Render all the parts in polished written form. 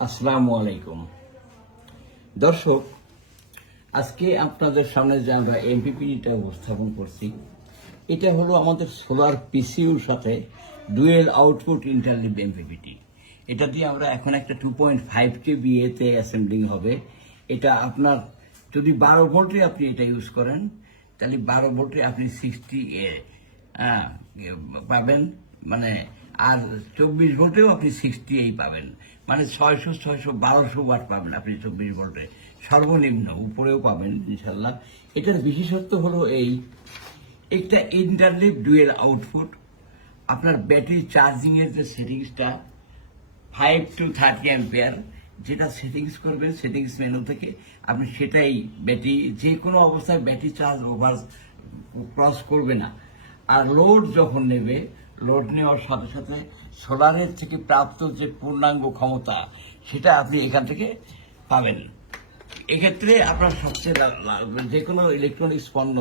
আসসালামু আলাইকুম দর্শক, আজকে আপনাদের সামনে যে আমরা এমপিপিটা উপস্থাপন করছি, এটা হলো আমাদের সোলার পিসিউর সাথে ডুয়েল আউটপুট ইন্টারলিভ এমপিপিটি। এটা দিয়ে আমরা এখন একটা 2.5 কেভিএতে অ্যাসেম্বলিং হবে। এটা আপনার যদি 12 ভোল্টে আপনি এটা ইউজ করেন, তাহলে 12 ভোল্টে আপনি 60 পাবেন, মানে আর 24 ভোল্টেও আপনি 68 পাবেন, মানে 600, 600, 1200 ওয়াট পাবেন আপনি 24 ভোল্টে সর্বনিম্ন, উপরেও পাবেন ইনশাল্লাহ। এটার বিশেষত্ব হলো একটা ইন্টারলিভ ডুয়েল আউটপুট। আপনার ব্যাটারি চার্জিং এর যে সেটিংসটা 5 to 30 অ্যাম্পিয়ার, যেটা সেটিংস করবেন সেটিংস মেনু থেকে, আপনি সেটাই ব্যাটারি যে কোনো অবস্থায় ব্যাটারি চার্জ ওভার ক্রস করবে না। আর লোড যখন নেবে, লোড নেওয়ার সাথে সাথে সোলারের থেকে প্রাপ্ত যে পূর্ণাঙ্গ ক্ষমতা, সেটা আপনি এখান থেকে পাবেন। এক্ষেত্রে আপনার সবচেয়ে যে কোনো ইলেকট্রনিক্স পণ্য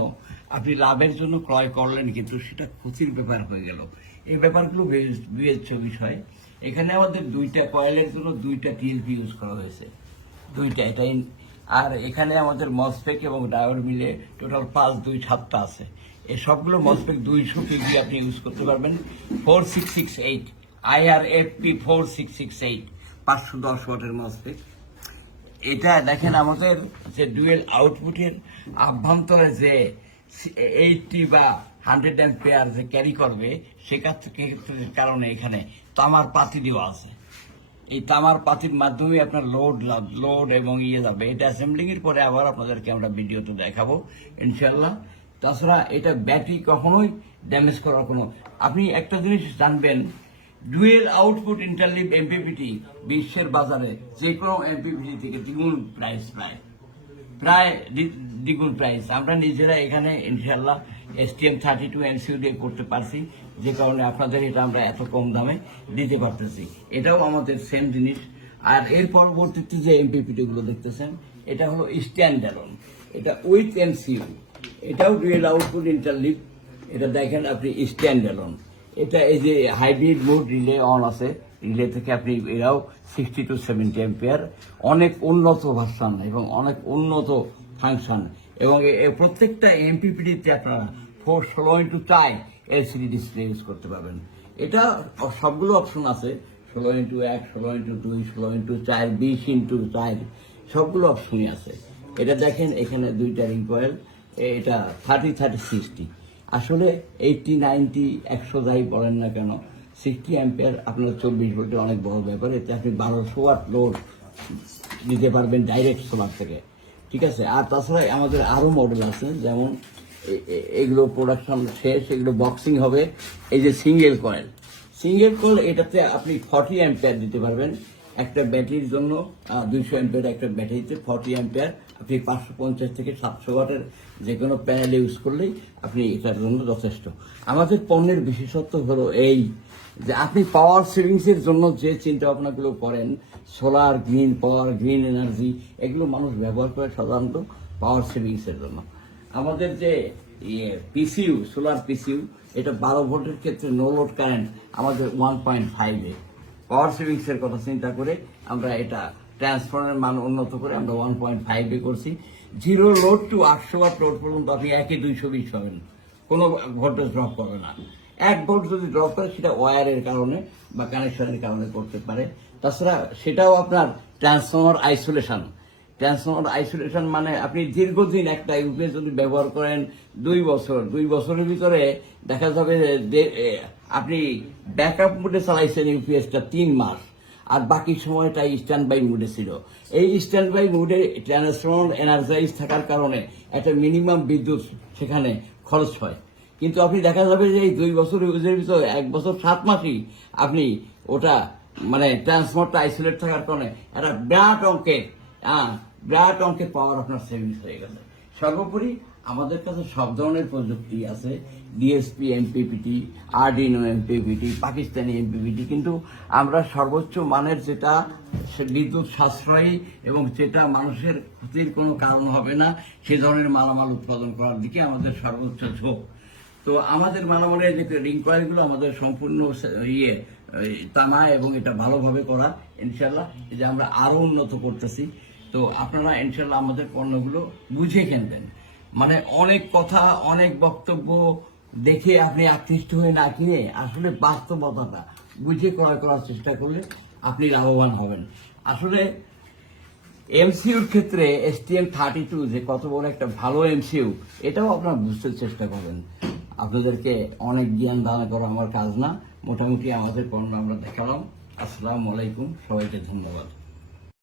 আপনি লাভের জন্য ক্রয় করলেন, কিন্তু সেটা ক্ষতির ব্যাপার হয়ে গেল। এই ব্যাপারগুলো বিবেচ্য বিষয়। এখানে আমাদের দুইটা কয়েলের জন্য দুইটা টিএলপি ইউজ করা হয়েছে, দুইটা এটাই। আর এখানে আমাদের মসফেক এবং ডায়োড মিলে টোটাল 5, 2, 7টা আছে। এই সবগুলো মসফেক 200 কেভি আপনি ইউজ করতে পারবেন। 4668 IRFP 4668 510 ওয়াটের মসফেক। এটা দেখেন, আমাদের যে ডুয়েল আউটপুটের আভ্যন্তরে যে 80 বা 100 অ্যাম্পিয়ার যে ক্যারি করবে, সেক্ষেত্রে কারণে এখানে তামার পাতি দেওয়া আছে। এই তামার পাতির মাধ্যমে আপনার লোড এবং যাবে। এটা অ্যাসেম্বলিং এর পরে আবার আপনাদেরকে আমরা ভিডিওতে দেখাবো ইনশাল্লাহ। তাছাড়া এটা ব্যাটারি কখনোই ড্যামেজ করার কোনো, আপনি একটা জিনিস জানবেন, ডুয়েল আউটপুট ইন্টারলিভ এমপিপিটি বিশ্বের বাজারে যে কোনো এমপিপিটি থেকে দ্বিগুণ প্রাইস, প্রায় দ্বিগুণ প্রাইস। আমরা নিজেরা এখানে ইনশাল্লাহ STM32 MCU দিয়ে করতে পারছি, যে কারণে আপনাদের এটা আমরা এত কম দামে দিতে পারতেছি। এটাও আমাদের সেম জিনিস। আর এর পরবর্তীতে যে এমপিপিটি গুলো দেখতেছেন, এটা হলো স্ট্যান্ড অ্যালোন, এটা উইথ MCU, এটাও ডুয়েল আউটপুট ইন্টারলিভ। এটা দেখেন আপনি স্ট্যান্ড অ্যালোন। এটা এই যে হাইব্রিড মোড রিলে অন আছে, রিলে থেকে আপনি এরাও 60 to 70 অ্যাম্পিয়ার, অনেক উন্নত ভার্সন এবং অনেক উন্নত ফাংশন। এবং প্রত্যেকটা এমপিপিটিতে আপনারা 16:4 LCD ডিসপ্লে ইউজ করতে পারবেন। এটা সবগুলো অপশন আছে, 16:1, 16:2, 16:4, 20:4, সবগুলো অপশনই আছে। এটা দেখেন এখানে দুইটা রিং কয়েল, এটা 30, 30, 60। আসলে 80, 90, 100 যাই বলেন না কেন, 60 অ্যাম্পিয়ার আপনার 24 ভোল্টের অনেক বড় ব্যাপার। এতে আপনি 1200 ওয়াট লোড দিতে পারবেন ডাইরেক্ট সোলার থেকে, ঠিক আছে। আর তাছাড়া আমাদের আরো মডেল আছে, যেমন এগুলো প্রোডাকশন শেষ, এগুলো বক্সিং হবে। এই যে সিঙ্গেল কয়েল, এটাতে আপনি 40 অ্যাম্পিয়ার দিতে পারবেন একটা ব্যাটারির জন্য। 200 অ্যাম্পিয়ার একটা ব্যাটারিতে 40 অ্যাম্পিয়ার আপনি 550 থেকে 700 ওয়াটের যে কোনো প্যানেল ইউজ করলেই আপনি এটার জন্য যথেষ্ট। আমাদের পণ্যের বিশেষত্ব হলো এই যে আপনি পাওয়ার সেভিংস এর জন্য যে চিন্তা ভাবনাগুলো করেন, সোলার, গ্রিন পাওয়ার, গ্রিন এনার্জি, এগুলো মানুষ ব্যবহার করে সাধারণত পাওয়ার সেভিংস এর জন্য। আমাদের যে পিসিউ, সোলার পিসিউ, এটা 12 ভোল্টের ক্ষেত্রে নো লোড কারেন্ট আমাদের 1.5 পাওয়ার সেভিংস এর কথা চিন্তা করে আমরা এটা ট্রান্সফর্মারের মান উন্নত করে আমরা 1.5 করছি। 0 লোড টু 800 ওয়াট লোড পর্যন্ত আপনি 220 পাবেন, কোনো ভোল্টেজ ড্রপ করবে না। 1 ভোল্ট যদি ড্রপ করে, সেটা ওয়্যারের কারণে বা কানেকশনের কারণে করতে পারে। তাছাড়া সেটাও আপনার ট্রান্সফর্মার আইসোলেশন মানে আপনি দীর্ঘদিন একটা ইউপিএস যদি ব্যবহার করেন 2 বছর, 2 বছরের ভিতরে দেখা যাবে যে আপনি ব্যাকআপ মোডে চালাইছেন ইউপিএসটা 3 মাস, আর বাকি সময়টা স্ট্যান্ড বাই মোডে ছিল। এই স্ট্যান্ড বাই মোডে ট্রান্সফর্মার এনার্জাইজ থাকার কারণে একটা মিনিমাম বিদ্যুৎ সেখানে খরচ হয়। কিন্তু আপনি দেখা যাবে যে এই 2 বছর ইউজের ভিতরে 1 বছর 7 মাসই আপনি ওটা, মানে ট্রান্সফর্মারটা আইসোলেট থাকার কারণে একটা বিরাট অঙ্কের পাওয়ার আপনার সেভিংস হয়ে গেছে। সর্বোপরি আমাদের কাছে সব ধরনের প্রযুক্তি আছে, DSP MPPT, Arduino MPPT, Pakistani MPPT, কিন্তু আমরা সর্বোচ্চ মানের যেটা বিদ্যুৎ সাশ্রয়ী এবং যেটা মানুষের ক্ষতির কোনো কারণ হবে না, সে ধরনের মালামাল উৎপাদন করার দিকে আমাদের সর্বোচ্চ ঝোঁক। তো আমাদের মালামালের যে রিং কয়েলগুলো আমাদের সম্পূর্ণ তামা এবং এটা ভালোভাবে করা ইনশাল্লাহ এই যে আমরা আরো উন্নত করতেছি। তো আপনারা ইনশাল্লাহ আমাদের পণ্যগুলো বুঝে কিনবেন। মানে অনেক কথা অনেক বক্তব্য দেখে আপনি আকৃষ্ট হয়ে না কিনে আসলে বাস্তবতাটা বুঝে ক্রয় করার চেষ্টা করলে আপনি লাভবান হবেন। আসলে এমসিউর ক্ষেত্রে STM32 যে কত বড় একটা ভালো এমসিউ, এটাও আপনারা বুঝতে চেষ্টা করবেন। আপনাদেরকে অনেক জ্ঞান দান করা আমার কাজ না, মোটামুটি আমাদের পণ্য আমরা দেখালাম। আসসালামু আলাইকুম, সবাইকে ধন্যবাদ।